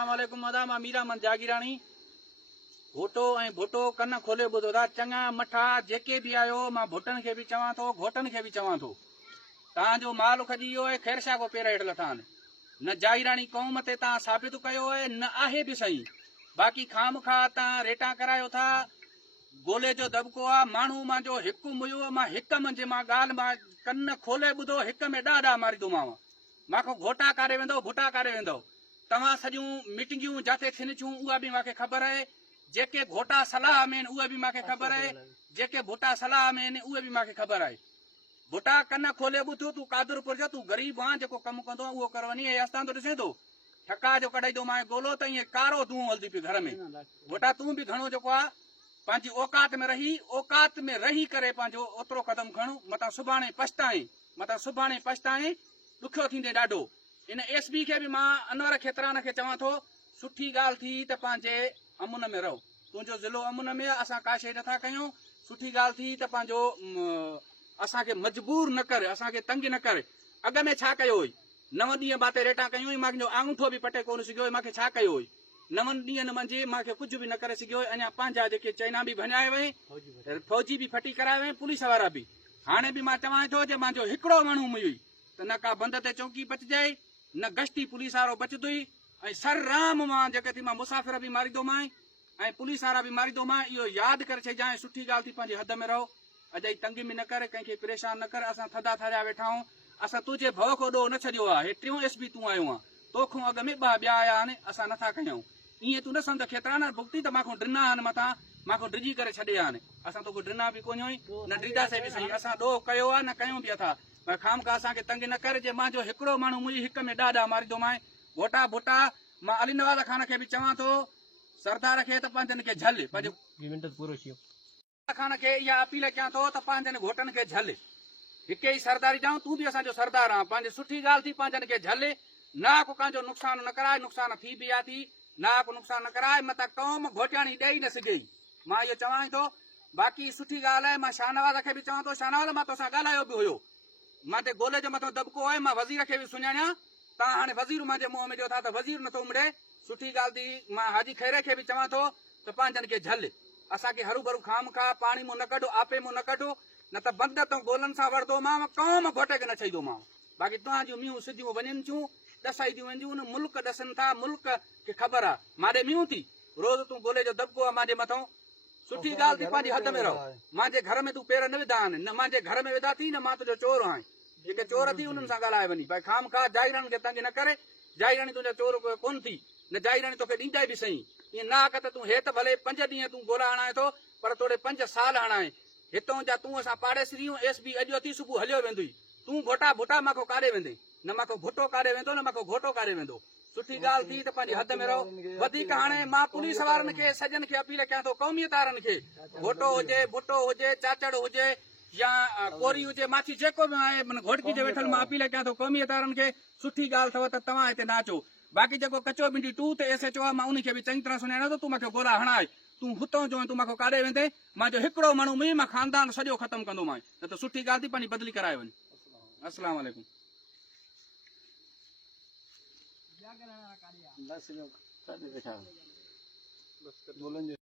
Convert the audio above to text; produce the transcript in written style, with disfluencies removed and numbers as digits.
अस्सलामुअलैकुम मदाम मीरा मन जागीरानी भोटो ऐं भोटो कन खोले ॿुधो था चङा मठा जेके बि आयो मां भोटनि खे बि चवां थो घोटनि खे बि चवां थो तव्हांजो माल खजी वियो आहे ख़ैर छा को पेर हेठि लथा आहिनि न जागीरानी क़ौम ते तव्हां साबित कयो आहे न आहे बि सही बाक़ी खामखा तव्हां रेटा करायो था गोले जो दबको आहे माण्हू मुंहिंजो हिकु मुयो मां हिक मंझि मां ॻाल्हि मां कन खोले ॿुधो हिक में ॾाढा मारींदोमांव मांखो घोटा कारे वेंदो भुटा कारे वेंदो तव्हां सॼियूं मीटिंगूं जिथे थियनि थियूं उहा बि मूंखे ख़बर आहे जेके घोटा सलाह में आहिनि उहे बि मूंखे ख़बर आहे जेके भुटा सलाह में आहिनि उहे बि मूंखे ख़बर आहे भुटा कन खोले ॿुधो तूं कादरपुर जो तूं ग़रीब आहीं जेको कमु कंदो आहे उहो कर वञी आस्थान थो ॾिसे थो ठका जो कढाई थो मां गोलो त ईअं कारो धूओं हलंदी पई घर में भुटा तूं बि घणो जेको आहे पंहिंजी औकात में रही करे पंहिंजो ओतिरो क़दम खणो मतां सुभाणे पछताए ॾुखियो थींदे ॾाढो इन एसपी खे बि मां अनवर खेतरान खे चवां थो सुठी ॻाल्हि थी त पंहिंजे अमुन में रहो तुंहिंजो ज़िलो अमुन में असां का शइ नथा कयूं सुठी ॻाल्हि थी त पंहिंजो असांखे मजबूर न कर असांखे तंग न कर अॻ में छा कयो हुई 9 ॾींहं बाते रेटा कयूं हुई मांजो आंगूठो बि पटे कोन सघियो हुई मूंखे छा कयो हुई 9 ॾींहंनि मंझि मूंखे कुझु बि न करे सघियो हुई अञा पंहिंजा जेके चैना बि भञाए वई फौजी बि फटी कराए वई पुलिस वारा बि हाणे बि मां चवां थो जे मुंहिंजो हिकिड़ो माण्हू हुई त न का बंद ते चौकी बचजाए न गश्ती पुलिस वारो बचंदुई ऐं सर राम मां जेके थी मां मुसाफ़िर बि मारींदोमांइ ऐं पुलिस वारा बि मारींदोमांइ इहो यादि करे छॾिजांइ सुठी ॻाल्हि थी पंहिंजे हद में रहो अॼाई तंगी बि न कर कंहिंखे परेशान न कर असां थधा थरिया वेठा आहियूं असां तुंहिंजे भउ खां ॾोह न छॾियो आहे हे 3 एसपी तूं आयो आहे तोखां अॻ में ॿिया आया आहिनि असां नथा कयूं ईअं तूं न सम्झ खेतराना भुगती त मांखो ड्रिना आहिनि मथां मांखो ड्रिजी करे छॾिया आहिनि असां तोखे ड्रिना बि कोन न ड्रीदासीं बि सही असां ॾोह कयो आहे न कयूं बि अथा पर खामखा असांखे तंग न कर जे मुंहिंजो हिकिड़ो माण्हू मुंहिंजी हिक में ॾाढा मारींदोमांइ भोटा भोटा मां अली नवाज़ खान खे बि चवां थो सरदार खे त पंहिंजनि खे झल पंहिंजो खान खे इहा अपील कयां थो त पंहिंजनि घोटनि खे झल हिक ई सरदारी ॾाऊं तूं बि असांजो सरदार आहे पंहिंजी सुठी ॻाल्हि थी पंहिंजनि खे झल न को कंहिंजो नुक़सानु न कराए नुक़सान थी बि आहे थी न को नुक़सानु न कराए मतां क़ौम घोटियाणी ॾेई न सघे मां इहो चवां थो बाक़ी सुठी ॻाल्हि आहे मां शाहनवाज़ खे बि चवां थो शाहनवाज़ मां तोसां ॻाल्हायो बि हुयो मां ते गोले जो मथां दबको आहे मां वज़ीर खे बि सुञाणियां तव्हां हाणे वज़ीर मुंहिंजे मुंहं में ॾियो था त वज़ीर नथो मिड़े सुठी ॻाल्हि थी मां हाजी खैरे खे बि चवां थो त पंहिंजनि खे झल असांखे हरू भरू खामखा पाणी मूं न कढो आपे मूं न कढो न त बंद तो गोलनि सां वरदोमांव क़ौम घोटे खे न छॾींदोमांव बाक़ी तव्हांजूं मीहूं सिधियूं वञनि थियूं ॾसाईंदियूं वेंदियूं न मुल्क ॾसनि था मुल्क खे ख़बर आहे माॾे मीहूं थी रोज़ तूं गोले जो दबको आहे मुंहिंजे मथां सुठी ॻाल्हि थी पंहिंजी हद में रहो मुंहिंजे घर में तूं पेर न विधा आहिनि न मुंहिंजे घर में विधा थी न मां तुंहिंजो चोर आहीं जेके चोर थी उन्हनि सां ॻाल्हाए वञी भई खामखा जागीरानी खे तंग न करे जागीरानी तुंहिंजा चोर कोन थी न जागीरानी तोखे ॾींदा बि सही ईअं न आक त तूं हे त भले 5 ॾींहं तूं गोला हणाए थो पर तोड़े 5 साल हणाए हितां जा तूं असां पाड़ेसरियूं एसपी अॼु अती सुबुह हलियो वेंदुई तूं घोटा भुटा मांखो काॾे वेंदे न मांखो भुटो काॾे वेंदो न मांखो घोटो काॾे वेंदो सुठी ॻाल्हि थी त पंहिंजी हद में रहो वधीक हाणे मां पुलिस वारनि खे सॼनि खे अपील कयां थो क़ौमियत वारनि खे घोटो हुजे भुटो हुजे चाचड़ हुजे या कोरी हुजे माछी जेको बि आहे घोटकी जे वेठल मां अपील कयां थो क़ौमियत वारनि खे सुठी ॻाल्हि अथव त तव्हां हिते न अचो बाक़ी जेको कचो भिंडी टू ते एस एच ओ आहे मां उन खे बि चङी तरह सुञाणा थो तूं मूंखे गोला हणाए तूं हुतां जो तूं मूंखे काॾे वेंदे मुंहिंजो हिकिड़ो माण्हू मुंहिंजी मां ख़ानदान सॼो ख़तमु कंदोमांइ न त सुठी ॻाल्हि थी पंहिंजी बदिली कराए वञ अस्सलाम वालेकुम